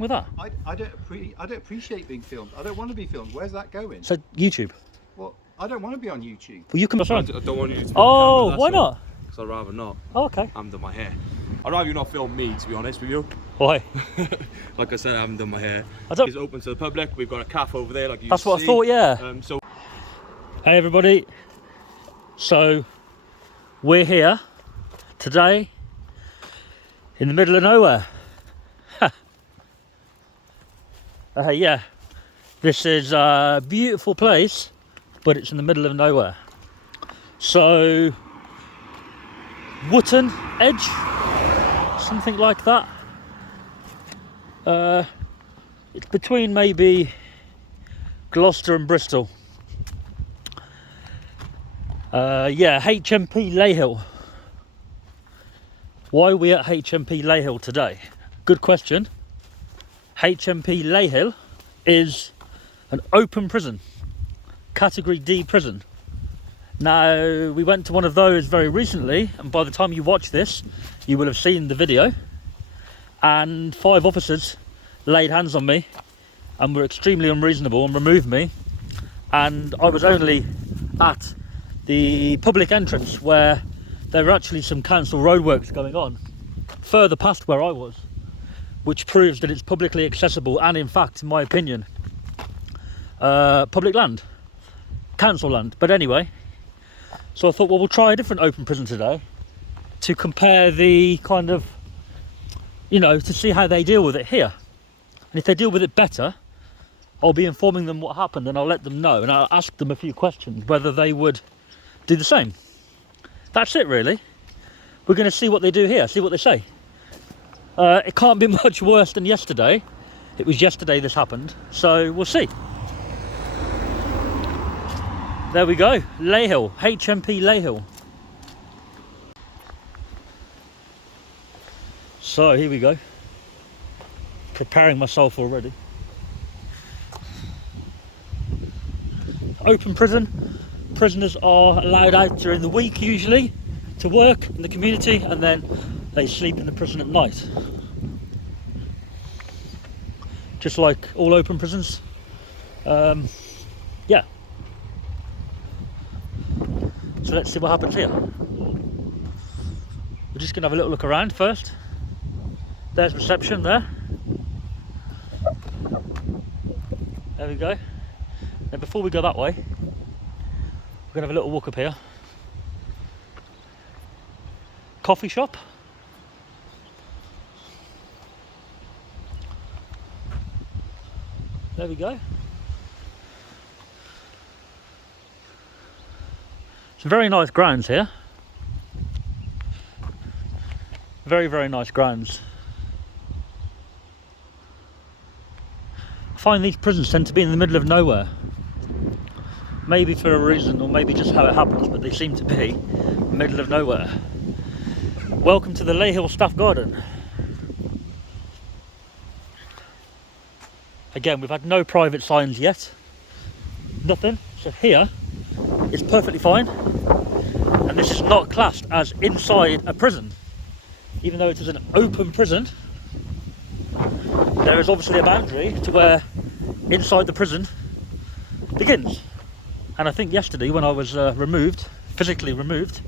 with that? I don't appreciate being filmed. I don't want to be filmed. Where's that going? So YouTube. Well, I don't want to be on YouTube. Well, you can. I don't want you to be Oh, on camera, why not? Because I'd rather not. Oh, okay. I haven't done my hair. I'd rather you not film me, to be honest with you. Why? Like I said, I haven't done my hair. It's open to the public. We've got a cafe over there, like you That's see. what I thought. Yeah. Hey everybody. So we're here today in the middle of nowhere. Yeah, this is a beautiful place, but it's in the middle of nowhere. So Wootton Edge, something like that. It's between maybe Gloucester and Bristol. Yeah, HMP Layhill. Why are we at HMP Layhill today? Good question. HMP Layhill is an open prison, category D prison. Now, we went to one of those very recently, and by the time you watch this, you will have seen the video. And 5 officers laid hands on me and were extremely unreasonable and removed me. And I was only at the public entrance where there were actually some council roadworks going on further past where I was, which proves that it's publicly accessible and, in fact, in my opinion, public land, council land. But anyway, so I thought, well, we'll try a different open prison today to compare the kind of, to see how they deal with it here. And if they deal with it better, I'll be informing them what happened, and I'll let them know, and I'll ask them a few questions whether they would do the same. That's it, really. We're going to see what they do here, see what they say. It can't be much worse than yesterday. It was yesterday this happened, so we'll see. There we go, Layhill, HMP Layhill. So here we go. Preparing myself already. Open prison. Prisoners are allowed out during the week usually to work in the community, and then they sleep in the prison at night. Just like all open prisons. Yeah. So let's see what happens here. We're just going to have a little look around first. There's reception there. There we go. Now before we go that way, we're going to have a little walk up here. Coffee shop. There we go. Some very nice grounds here. Very, very nice grounds. I find these prisons tend to be in the middle of nowhere. Maybe for a reason, or maybe just how it happens, but they seem to be in the middle of nowhere. Welcome to the Layhill Staff Garden. Again, we've had no private signs yet. Nothing. So here, it's perfectly fine. And this is not classed as inside a prison. Even though it is an open prison, there is obviously a boundary to where inside the prison begins. And I think yesterday when I was physically removed,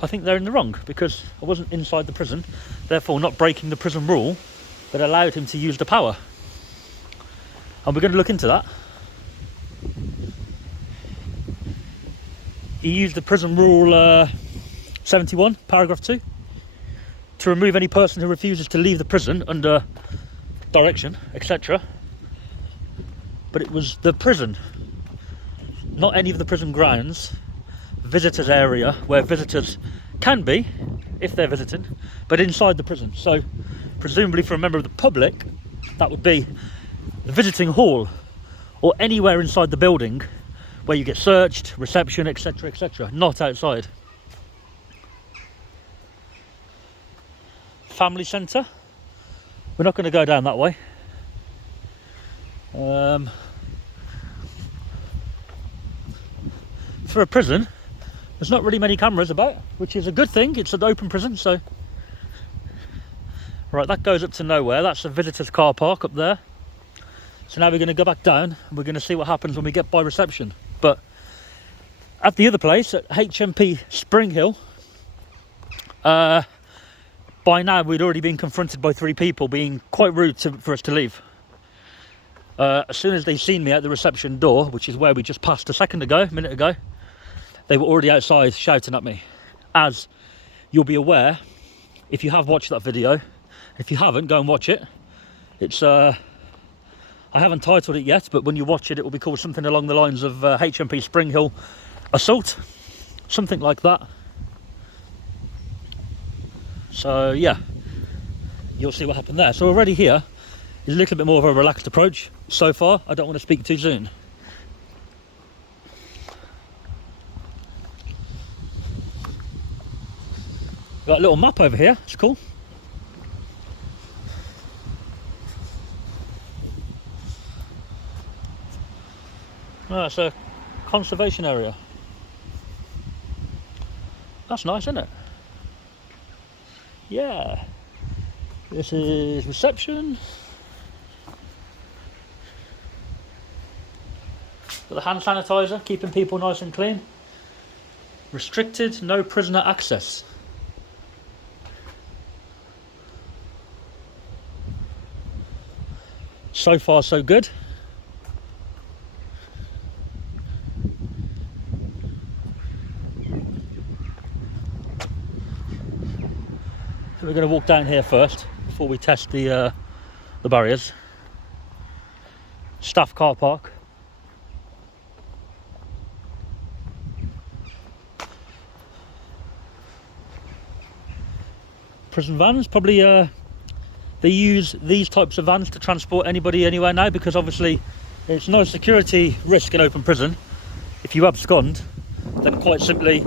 I think they're in the wrong, because I wasn't inside the prison, therefore not breaking the prison rule that allowed him to use the power. And we're going to look into that. He used the prison rule 71, paragraph 2, to remove any person who refuses to leave the prison under direction, etc. But it was the prison, not any of the prison grounds, visitors area, where visitors can be, if they're visiting, but inside the prison. So, presumably for a member of the public, that would be the visiting hall, or anywhere inside the building where you get searched, reception, etc, etc, not outside. Family centre. We're not going to go down that way. For a prison, there's not really many cameras about, which is a good thing. It's an open prison, so Right, that goes up to nowhere. That's the visitors car park up there. So now we're going to go back down and we're going to see what happens when we get by reception. But at the other place, at HMP Layhill, by now we'd already been confronted by 3 people being quite rude for us to leave. As soon as they seen me at the reception door, which is where we just passed a minute ago, they were already outside shouting at me. As you'll be aware, if you have watched that video, if you haven't, go and watch it. It's I haven't titled it yet, but when you watch it, it will be called something along the lines of HMP Layhill assault, something like that. So yeah, you'll see what happened there. So already here is a little bit more of a relaxed approach so far. I don't want to speak too soon. Got a little map over here, it's cool. Oh, it's a conservation area. That's nice, isn't it? Yeah. This is reception. Got the hand sanitizer, keeping people nice and clean. Restricted, no prisoner access. So far, so good. So we're going to walk down here first before we test the barriers. Staff car park. Prison vans, probably they use these types of vans to transport anybody anywhere now, because obviously it's no security risk in open prison. If you abscond, then quite simply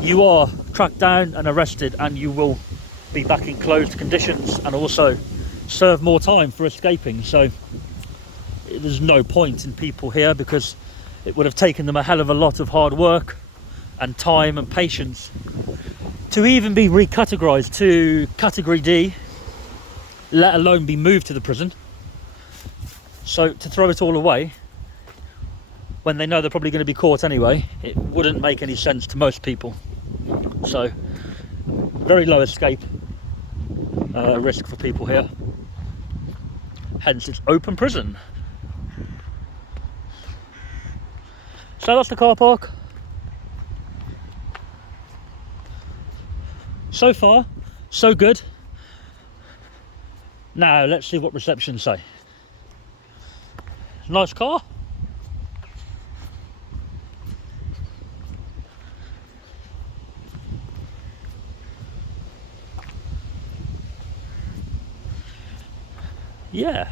you are tracked down and arrested, and you will be back in closed conditions and also serve more time for escaping. So there's no point in people here, because it would have taken them a hell of a lot of hard work and time and patience to even be recategorised to category D, let alone be moved to the prison. So to throw it all away when they know they're probably going to be caught anyway, it wouldn't make any sense to most people. So very low escape risk for people here, hence it's open prison. So that's the car park. So far, so good. Now let's see what reception say. Nice car. Yeah.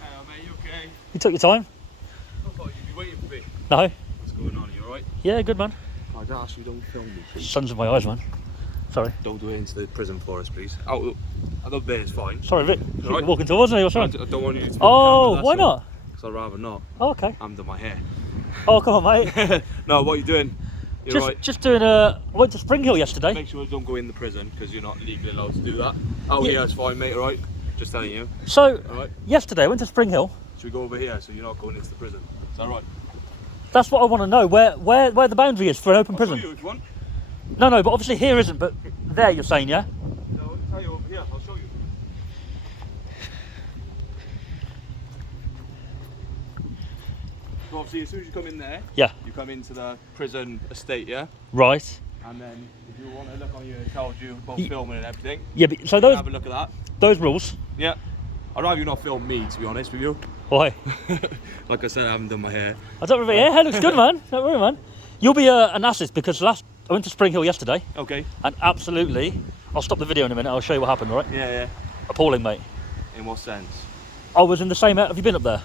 Hey, mate, you okay? You took your time? I thought you'd be waiting for me. No. What's going on? You alright? Yeah, good man. I'd ask you don't film me, please. Sun's in my eyes, man. Sorry. Don't do it into the prison for us, please. Out there is fine. Sorry, Vic. It's all right. You're walking towards me. What's I wrong? don't want you to film Oh, camera, why that's all. not? Because I'd rather not. Oh, okay. I'm done my hair. Oh, come on, mate. No, what are you doing? You're right. Just doing a. I went to Layhill yesterday. Make sure you don't go in the prison, because you're not legally allowed to do that. Out Yeah. here, it's fine, mate, alright? Just telling you. So Alright? yesterday I went to Layhill. Should we go over here so you're not going into the prison? Is that right? That's what I want to know. Where the boundary is for an open I'll prison? show you if you want. No, but obviously here isn't. But there, you're saying, yeah. No, I'll tell you over here. I'll show you. So obviously, as soon as you come in there, Yeah. you come into the prison estate, yeah? Right. And then if you want to look on your, it tells you about Ye- filming and everything. Yeah. But, so Have a look at that. those rules. Yeah. I'd rather you not film me, to be honest with you. Why? Like I said, I haven't done my hair. I don't really. Yeah, hair looks good, man. Don't worry, man. You'll be an assist, because I went to Layhill yesterday, Okay. and absolutely, I'll stop the video in a minute. I'll show you what happened. All right? Yeah, yeah. Appalling, mate. In what sense? I was in the same. Have you been up there?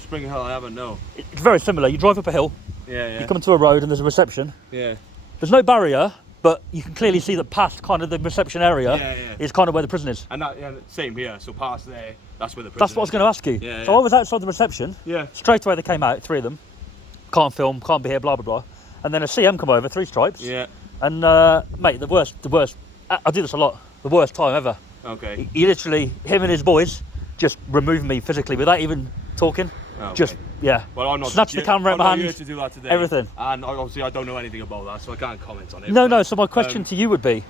Spring Hill, I haven't, no. It's very similar. You drive up a hill, Yeah, yeah. you come to a road, and there's a reception. Yeah. There's no barrier, but you can clearly see that past kind of the reception area Yeah, yeah. is kind of where the prison is. And that, yeah, same here. So past there, that's where the prison That's what I was is. going to ask you. Yeah, So yeah. I was outside the reception. Yeah. Straight away they came out, 3 of them. can't film, can't be here, blah blah blah. And then a CM come over, 3 stripes. Yeah. And mate, the worst. I do this a lot. The worst time ever. Okay. He literally, him and his boys, just removed me physically without even talking. Okay. Just yeah. Well, I'm not. Snatched the camera I'm in my not hand. here to do that today. Everything. And obviously, I don't know anything about that, so I can't comment on it. No, no. So my question to you would be,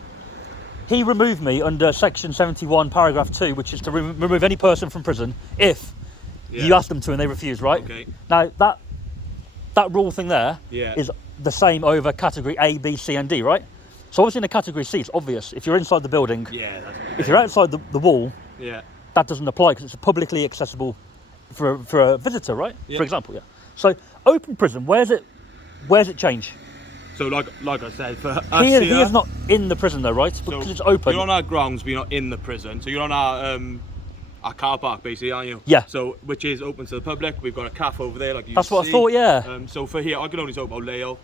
he removed me under section 71, paragraph 2, which is to remove any person from prison if you ask them to and they refuse, right? Okay. Now that rule thing there is Yeah. the same over category A, B, C, and D, right? So obviously in the category C, it's obvious. If you're inside the building, Yeah. That's if you're outside the wall, Yeah. that doesn't apply because it's publicly accessible for a visitor, right? Yeah. For example, yeah. So open prison, where's it change? So like I said, for us He is not in the prison though, right? Because it's open. You're on our grounds, but you're not in the prison. So you're on our car park, basically, aren't you? Yeah. So which is open to the public. We've got a cafe over there, like you That's what see. I thought, yeah. So for here, I can only talk about Layhill.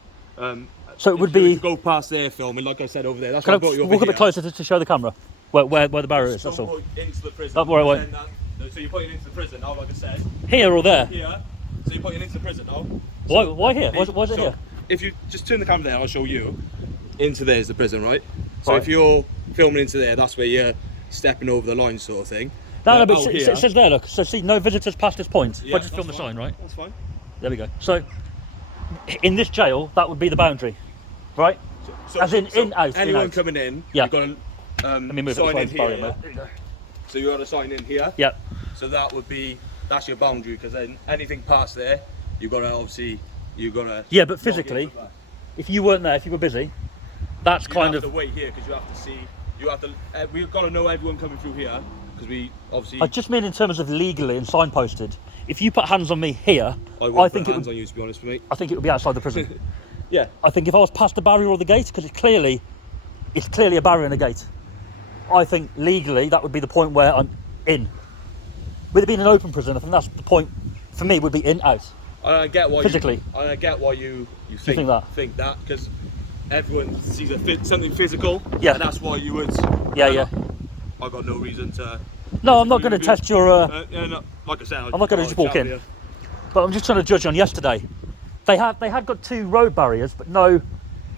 So it would if be. you go past there filming, like I said over there. That's Can why I I brought you over walk a here. bit closer to show the camera where the barrier is? Some That's all. point into the prison. That's where I went. Then so you're putting into the prison now, like I said. Here or there? Here. So you're putting into the prison now. Why here? Why is it So here? if you just turn the camera there, I'll show you. Into there is the prison, right? So Right. if you're filming into there, that's where you're stepping over the line, sort of thing. No, but out it here- says there, look. So see, no visitors past this point. If Yeah, I just film the that's fine. sign, right? That's fine. There we go. So in this jail, that would be the boundary, right? So, As in out, anyone out. coming in, Yeah. you've got to Let me move sign it. in here. Yeah? So you got to sign in here. Yeah. So that's your boundary, because then anything past there, you've got to obviously Yeah, but physically, if you weren't there, if you were busy, that's you kind have of. to wait here because you have to see. You have to. We've got to know everyone coming through here because we obviously. I just mean in terms of legally and signposted. If you put hands on me here, I think put it hands would. on you, to be honest with me. I think it would be outside the prison. Yeah. I think if I was past the barrier or the gate, because it's clearly a barrier and a gate. I think legally that would be the point where I'm in. With it being an open prison, I think that's the point for me. Would be in out. I get why Physically. I get why you think that? think that because everyone sees something physical. Yeah. And that's why you would. Yeah. I got no reason to. No, I'm not going to test your. No, like I said, I'm not going to just walk in. But I'm just trying to judge on yesterday. They had got 2 road barriers, but no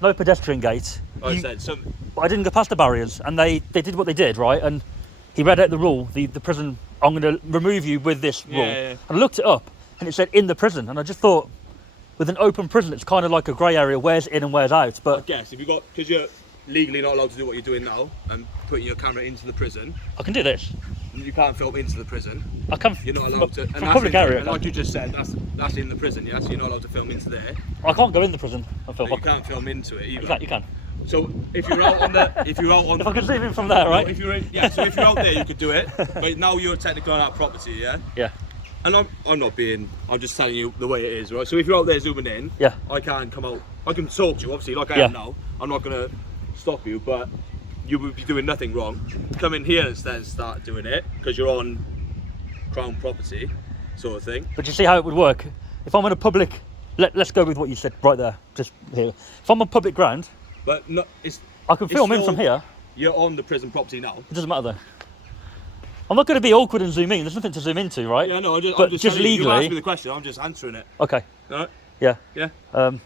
pedestrian gate. Like I said, But I didn't go past the barriers, and they did what they did, right? And he read out the rule, the prison. I'm going to remove you with this rule. Yeah. And I looked it up, and it said in the prison, and I just thought, with an open prison, it's kind of like a grey area. Where's in and where's out? I But guess if you got because you're legally not allowed to do what you're doing now and putting your camera into the prison, I can do this. you can't film into the prison. I come. You're not from allowed to. from a public area. And like you just said, that's in the prison, yeah. So you're not allowed to film into there. I can't go in the prison and film. But you can't film into it either. You can. So if you're out on If I could zoom in from there, right? So if you're out there, you could do it. But now you're technically on our property, yeah. Yeah. And I'm just telling you the way it is, right? So if you're out there zooming in, Yeah. I can't come out. I can talk to you, obviously, like I Yeah. am now. I'm not gonna stop you, but you would be doing nothing wrong. Come in here instead and start doing it because you're on Crown property, sort of thing. But you see how it would work? If I'm on a public, let's go with what you said right there, just here. If I'm on public ground, But no, it's. I can it's film in still- from here. You're on the prison property now. It doesn't matter though. I'm not going to be awkward and zoom in. There's nothing to zoom into, right? Yeah, no, But I'm just just telling you, you legally- asked me the question. I'm just answering it. Okay. All right? Yeah. Yeah. Um,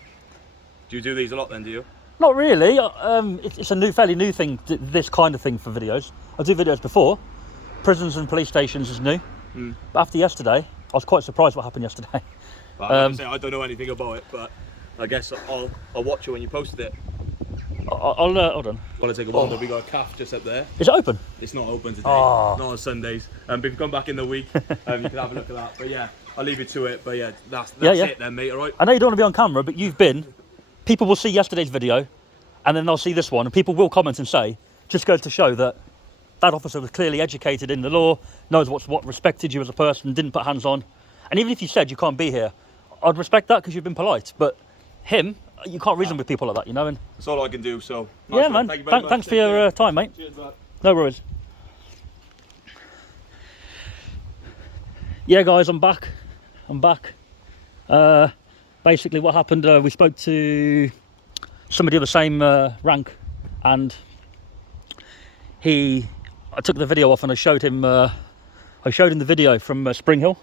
Do you do these a lot then? Do you? not really. It's a fairly new thing. This kind of thing for videos. I do videos before. Prisons and police stations is new. But after yesterday, I was quite surprised what happened yesterday. But like I say, I don't know anything about it, but I guess I'll watch it when you posted it. I'll hold on. While I take a wander, we got a calf just up there. Is it open? It's not open today, Oh. not on Sundays. But if you come back in the week, you can have a look at that. But yeah, I'll leave you to it. But yeah, that's Yeah. it then, mate. All right. I know you don't want to be on camera, but you've been. People will see yesterday's video, and then they'll see this one, and people will comment and say, just goes to show that that officer was clearly educated in the law, knows what, respected you as a person, didn't put hands on. And even if you said you can't be here, I'd respect that because you've been polite. But him, you can't reason with people like that, you know. And That's all I can do. So yeah, nice one. man. Thank you very much. Thanks for Take your care. time, mate. Cheers, man. No worries. Yeah, guys, I'm back. Basically, what happened? We spoke to somebody of the same rank, and I took the video off and I showed him the video from Spring Hill,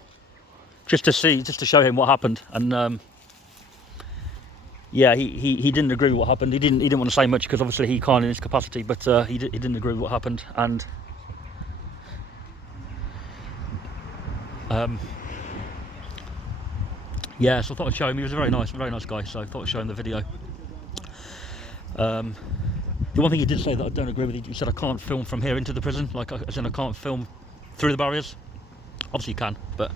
just to show him what happened. And yeah, he didn't agree with what happened. He didn't want to say much because obviously he can't in his capacity, but he didn't agree with what happened. And yeah, so I thought I'd show him. He was a very nice guy, so I thought I'd show him the video. The one thing he did say that I don't agree with, he said I can't film from here into the prison, like as in I can't film through the barriers. Obviously you can, but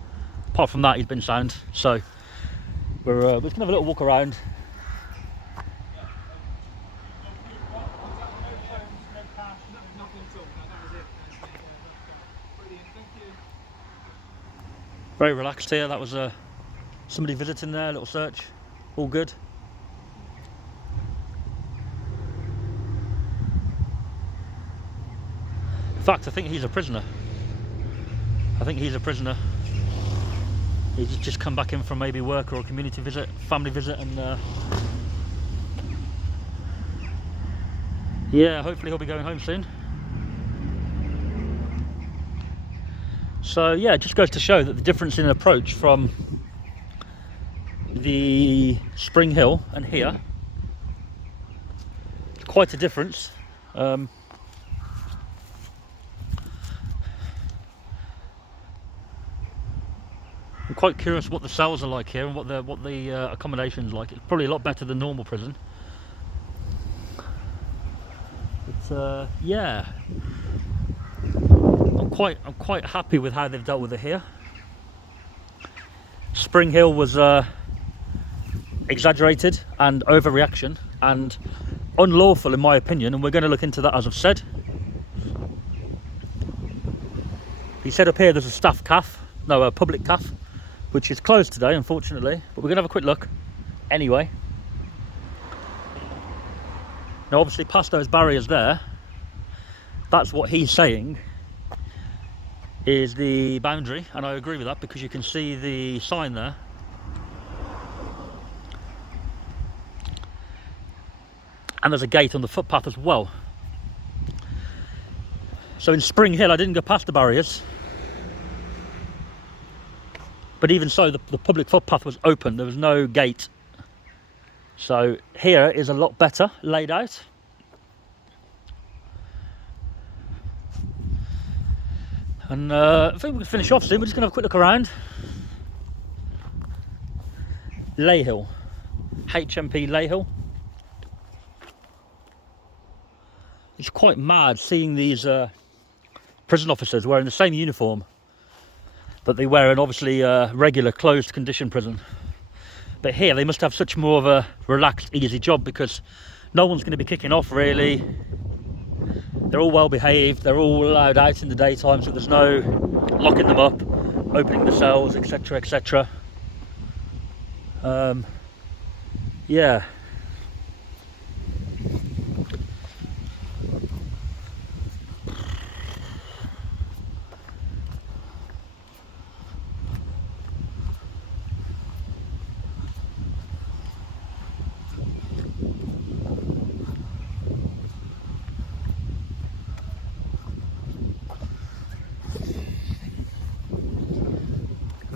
apart from that he's been sound. So we're just gonna have a little walk around. Very relaxed here. That was somebody visiting there, a little search, all good. In fact, I think he's a prisoner. He's just come back in from maybe work or a community visit, family visit, and yeah, hopefully he'll be going home soon. So yeah, it just goes to show that the difference in approach from the Spring Hill and here, quite a difference. I'm quite curious what the cells are like here and what the accommodation's like. It's probably a lot better than normal prison. But yeah, I'm quite happy with how they've dealt with it here. Spring Hill was exaggerated and overreaction and unlawful in my opinion, and we're going to look into that, as I've said. He said up here there's a staff calf, no, a public calf, which is closed today unfortunately, but we're going to have a quick look anyway. Now obviously past those barriers there, that's what he's saying is the boundary, and I agree with that because you can see the sign there. And there's a gate on the footpath as well. So in Spring Hill I didn't go past the barriers, but even so the public footpath was open, there was no gate. So here is a lot better laid out. And I think we can finish off soon. We're just going to have a quick look around. Layhill, HMP Layhill. It's quite mad seeing these prison officers wearing the same uniform that they wear in obviously regular closed condition prison. But here they must have such more of a relaxed, easy job because no one's going to be kicking off really. They're all well behaved, they're all allowed out in the daytime, so there's no locking them up, opening the cells, etc, etc. Yeah.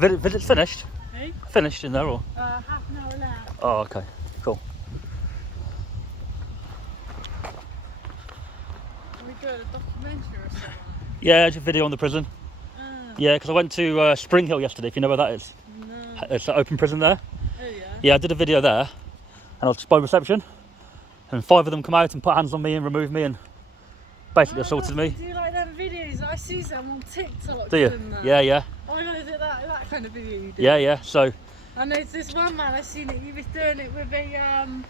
Visit's finished? Hey? Finished in there or? Half an hour left. Oh, okay, cool. Are we doing a documentary or something? Yeah, just a video on the prison. Yeah, because I went to Spring Hill yesterday, if you know where that is. No. It's an open prison there. Oh yeah? Yeah, I did a video there, and I was just by reception, and 5 of them come out and put hands on me and remove me and basically assaulted me. Do you like them videos? I see some on TikTok. Do you? Yeah, yeah. Oh, I know, is it that kind of video you do? Yeah, yeah, so... I know it's this one man, I seen it, he was doing it with a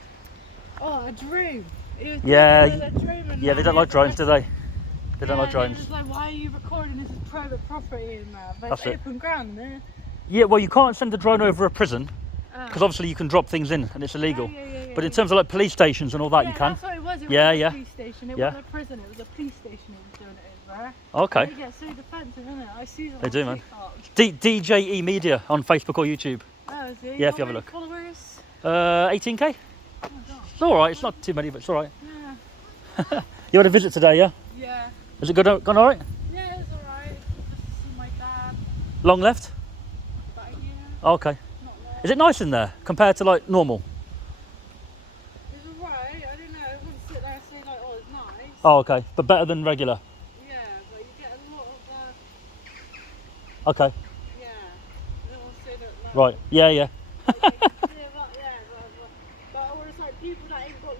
drone. He was Yeah, doing it with a drone and yeah, they don't like drones, do they? They don't like drones. It's like, why are you recording? This is private property and that. But That's it's it. open ground, eh? Yeah, well, you can't send a drone over a prison, because obviously you can drop things in and it's illegal. But in terms of like police stations and all that, you can. That's what it was. It Yeah, was yeah. a police station. It wasn't a prison. It was a police station. It was doing it over. Okay. They get so defensive, isn't it? I see them. They on do, man. TikTok. DJE Media on Facebook or YouTube. Oh, is it? Yeah, if you have a look. Followers? 18k? Oh my God. It's alright, it's not too many, but it's alright. Yeah. You had a visit today, yeah? Yeah. Has it gone alright? Yeah, it's alright. Just to see my dad. Long left? About a year. Okay. Not long. Is it nice in there compared to like normal? Oh, okay. But better than regular. Yeah, but you get a lot of Okay. yeah. No one say that. Like, Right. Yeah, yeah. Like, yeah, but or it's like people that ain't got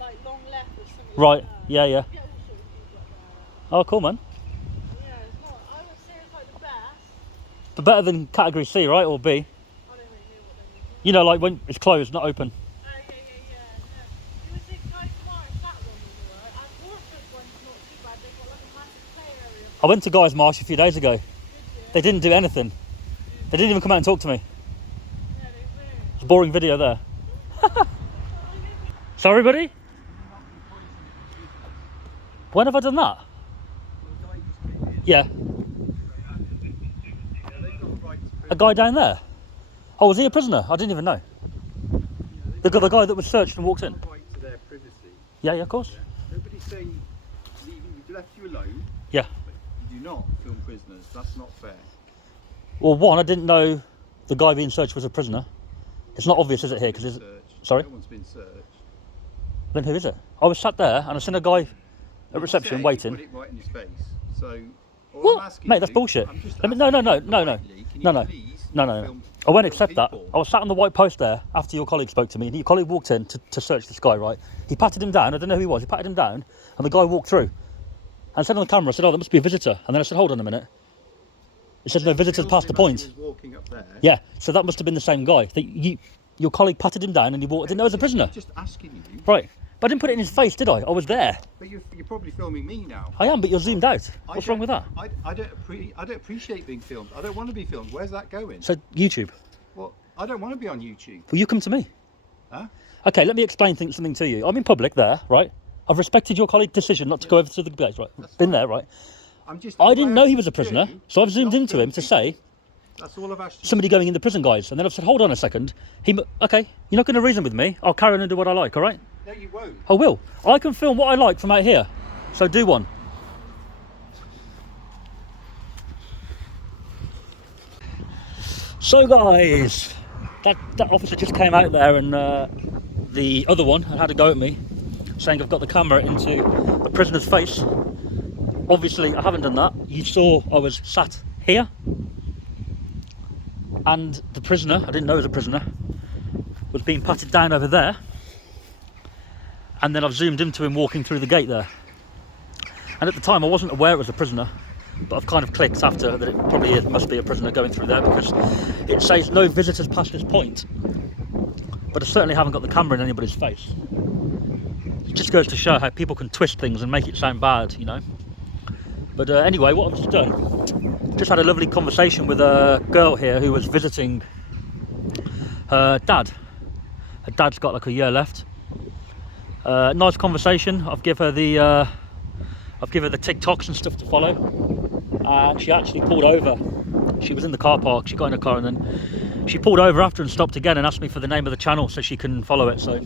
like long left or something. Right. Like that. Yeah, yeah. You get all sorts of people like that. Oh, cool, man. Yeah, it's not. I would say it's like the best. But better than category C, right? Or B? I don't really know what that means. You know, like when it's closed, not open. Oh, yeah. You would think guys Marsh, that one was alright. And Warford one's not too bad. They've got like a massive play area. I went to Guy's Marsh a few days ago. Did you? They didn't do anything. They didn't even come out and talk to me. Yeah, they were. It's a boring video there. Sorry, buddy? When have I done that? Yeah. A guy down there? Oh, was he a prisoner? I didn't even know. The guy that was searched and walked in? Right to their privacy. Yeah, of course. Nobody's saying we've left you alone. Yeah. But you do not film prisoners. That's not fair. Well, one, I didn't know the guy being searched was a prisoner. It's not obvious, is it, here? Because sorry? No one's been searched. Then who is it? I was sat there and I seen a guy at reception You waiting. put it right in his face. So, all What? I'm asking Mate, that's you- bullshit. I'm just Let me, no. asking you politely, can you No. please No. film I won't real accept that. people? I was sat on the white post there after your colleague spoke to me, and your colleague walked in to search this guy, right? He patted him down. I don't know who he was. He patted him down, and the guy walked through. And said on the camera, I said, "Oh, that must be a visitor." And then I said, "Hold on a minute." It says no visitors past the point. He was walking up there. Yeah, so that must have been the same guy. Your colleague patted him down, and he walked. I didn't know he was a prisoner. Just asking you. Right, but I didn't put it in his face, did I? I was there. But you're probably filming me now. I am, but you're zoomed out. I What's wrong with that? I don't appreciate being filmed. I don't want to be filmed. Where's that going? So YouTube. Well, I don't want to be on YouTube. Well, you come to me. Huh? Okay, let me explain something to you. I'm in public there, right? I've respected your colleague's decision not to go over to the place, right? Been there, right? I didn't know he was a prisoner, so I've zoomed into him to say, that's all I've asked you. somebody going in the prison, guys. And then I've said, hold on a second. Okay, you're not going to reason with me. I'll carry on and do what I like, all right? No, you won't. I will. I can film what I like from out here. So do one. So guys, that officer just came out there, and the other one had a go at me, saying I've got the camera into the prisoner's face. Obviously, I haven't done that. You saw I was sat here, and the prisoner, I didn't know he was a prisoner, was being patted down over there, and then I've zoomed into him walking through the gate there. And at the time I wasn't aware it was a prisoner, but I've kind of clicked after that it probably must be a prisoner going through there, because it says no visitors past this point, but I certainly haven't got the camera in anybody's face. It just goes to show how people can twist things and make it sound bad, you know. But anyway, what I've just done, just had a lovely conversation with a girl here who was visiting her dad. Her dad's got like a year left. Nice conversation. I've given her the TikToks and stuff to follow, and she actually pulled over. She was in the car park. She got in her car and then she pulled over after and stopped again and asked me for the name of the channel so she can follow it. So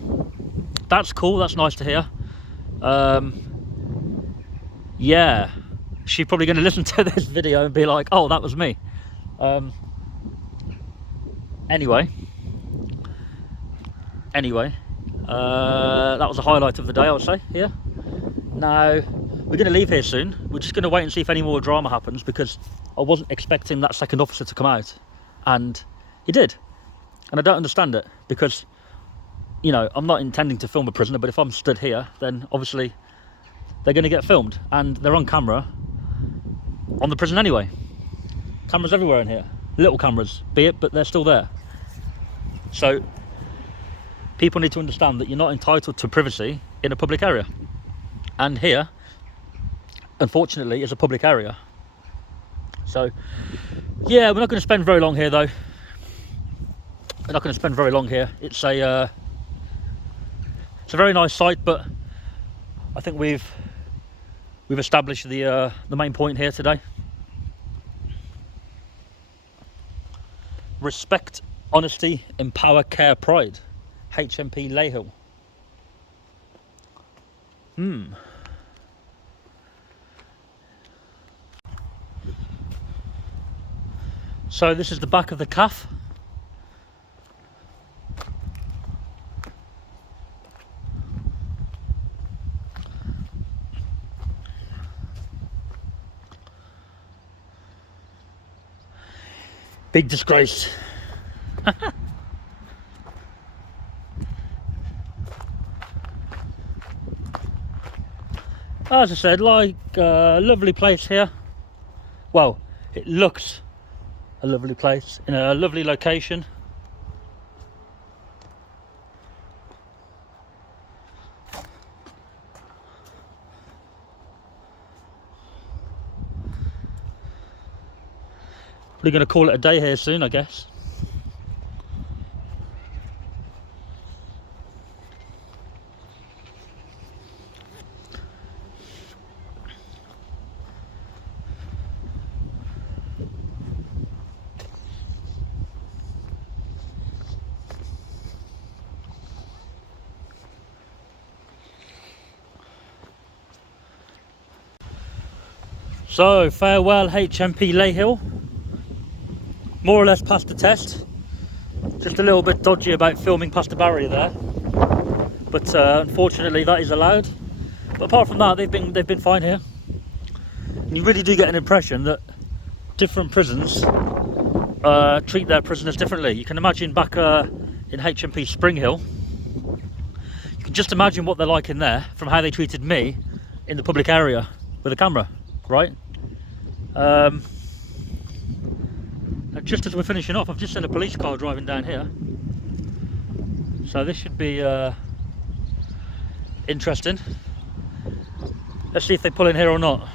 that's cool. That's nice to hear. Yeah. She's probably going to listen to this video and be like, oh, that was me. Anyway, that was a highlight of the day, I would say, here. Now, we're going to leave here soon. We're just going to wait and see if any more drama happens, because I wasn't expecting that second officer to come out, and he did. And I don't understand it, because, you know, I'm not intending to film a prisoner, but if I'm stood here, then obviously they're going to get filmed, and they're on camera on the prison anyway. Cameras everywhere in here, little cameras be it, but they're still there. So people need to understand that you're not entitled to privacy in a public area, and here unfortunately is a public area. So yeah, we're not going to spend very long here though. We're not going to spend very long here. It's a very nice site, but I think we've established the main point here today. Respect, honesty, empower, care, pride. HMP Layhill. So this is the back of the calf. Big disgrace. As I said, like a lovely place here. Well, it looks a lovely place in a lovely location. We're going to call it a day here soon, I guess. So, farewell HMP Layhill. More or less passed the test. Just a little bit dodgy about filming past the barrier there, but unfortunately that is allowed. But apart from that, they've been fine here. And you really do get an impression that different prisons treat their prisoners differently. You can imagine back in HMP Springhill, you can just imagine what they're like in there from how they treated me in the public area with a camera, right? Just as we're finishing off, I've just seen a police car driving down here, so this should be interesting. Let's see if they pull in here or not.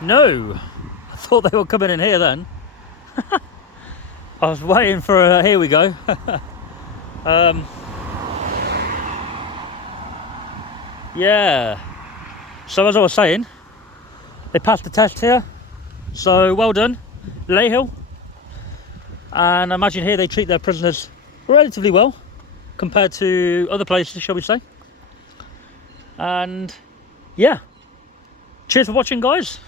No, I thought they were coming in here then. I was waiting for here we go. Yeah, so as I was saying, they passed the test here, so well done, Layhill. And I imagine here they treat their prisoners relatively well compared to other places, shall we say. And yeah, cheers for watching, guys.